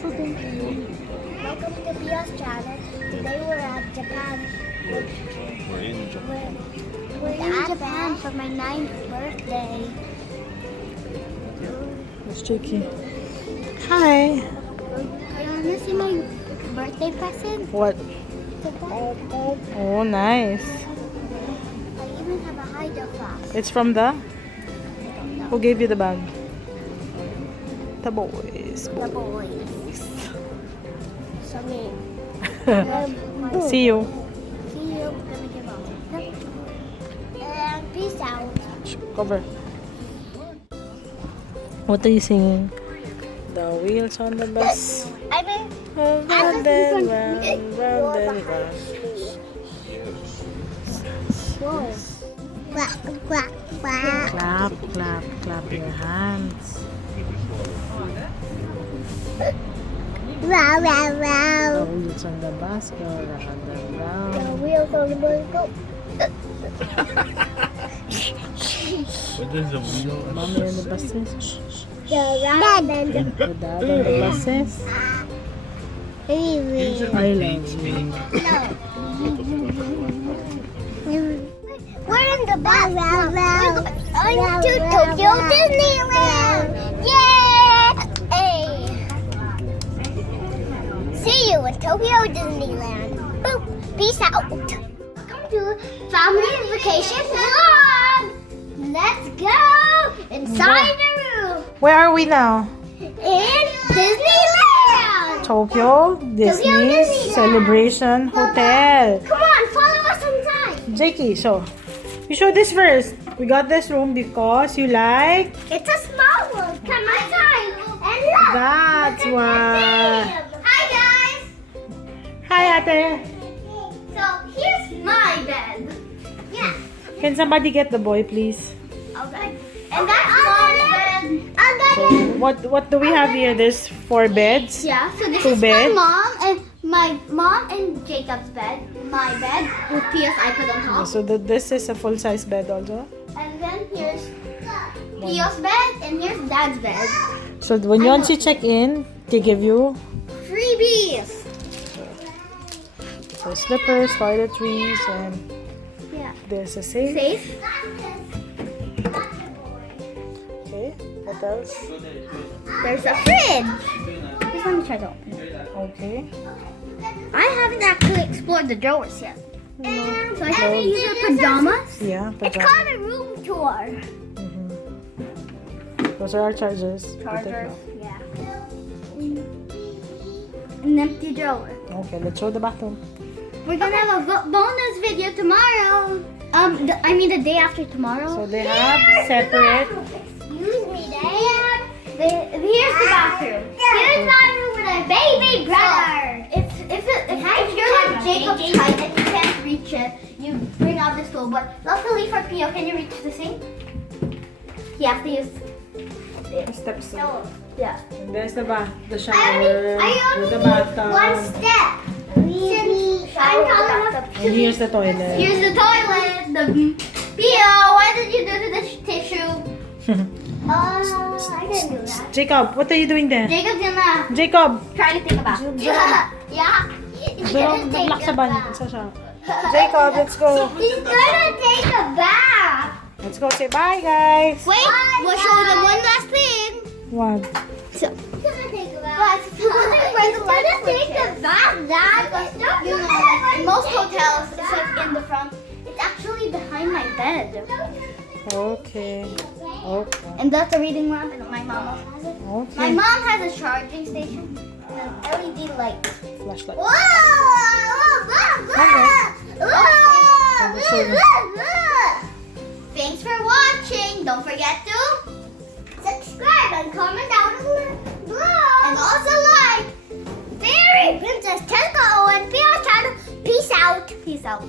thank you. Welcome to Bios Channel. Today we're at Japan. We're in Japan. We're in Japan for my 9th birthday. That's Jakey. Hi. You wanna see my birthday present? What? Oh, nice. I even have a hydro flask. It's from the? Who gave you the bag? The boys. The boys. So me. See you. See you. Let me give up. And peace out. Cover. What are you singing? The wheels on the bus. I mean, Round and round, round and round. quack, quack, quack. Clap, clap, clap your hands. Wow, wow, The wow. wheels on the bus go round and round. The wheels on the bus go. What is the wheel? Mommy on the buses. The round and the The dad on the buses. I love you. We're in the bus. On to Tokyo Disneyland. Yay! See you at Tokyo Disneyland. Boop. Peace out. Welcome to Family Vacation Vlog. Let's go inside the room Where are we now? in Disneyland. Tokyo Disney Disneyland. Celebration Hotel. Come on, follow us inside. Jakey, so you show this first. We got this room because you like. It's a small one. Come inside and look. That's Look at why. the name. Hi guys. Hi, ate. So here's my bed. Yeah. Can somebody get the boy, please? Okay. And that's mom's bed. So what do we have here? There's 4 beds. Yeah. So this Two is beds. my mom and Jacob's bed. My bed with Pia's iPad on top. So this is a full-size bed also. And then here's Pia's bed and here's Dad's bed. So when once you check in, they give you Freebies. so slippers, toiletries, and Yeah. there's a safe. Safe. Okay. What else? There's a fridge. Just let me try to open it. Okay. I haven't actually explored the drawers yet. So I have to use the pajamas. Yeah. It's Pajama. called a room tour. Those are our chargers. We take Chargers, now. yeah. An empty drawer. Okay, let's show the bathroom. We're gonna have a bonus video tomorrow. I mean the day after tomorrow. So they have separate. Excuse me, Dad. Here's the bathroom. Here's my room with a baby brother. If you're like Jacob's height and you can't reach it, you bring out this tool. But luckily for Pio, can you reach the sink? He has to use Steps. yeah. And there's the bath, the I shower, only with the need bathtub. one step. Since I'm tall enough And here's the toilet. Here's the toilet. Pio, what did you do to the tissue? I didn't do that. Jacob, what are you doing there? Jacob's gonna Jacob! try to take a bath. Yeah. He's gonna take a Laksaban. bath. Isa siya. Jacob, let's go. He's gonna take a bath. Let's go say bye, guys. Wait, we'll show them one last thing. What? So, he's gonna take a bath. He's gonna take a bath, Dad. You know, in most hotels, it's like in the front. It's actually behind my bed. Okay. Okay. And that's a reading lamp, and my mom also has it. My Okay. mom has a charging station and an LED light. Flashlight. Whoa! Okay. Thanks for watching. Don't forget to subscribe and comment down below. And also like Fairy Princess Tesco and Pia Channel. Peace out. Peace out.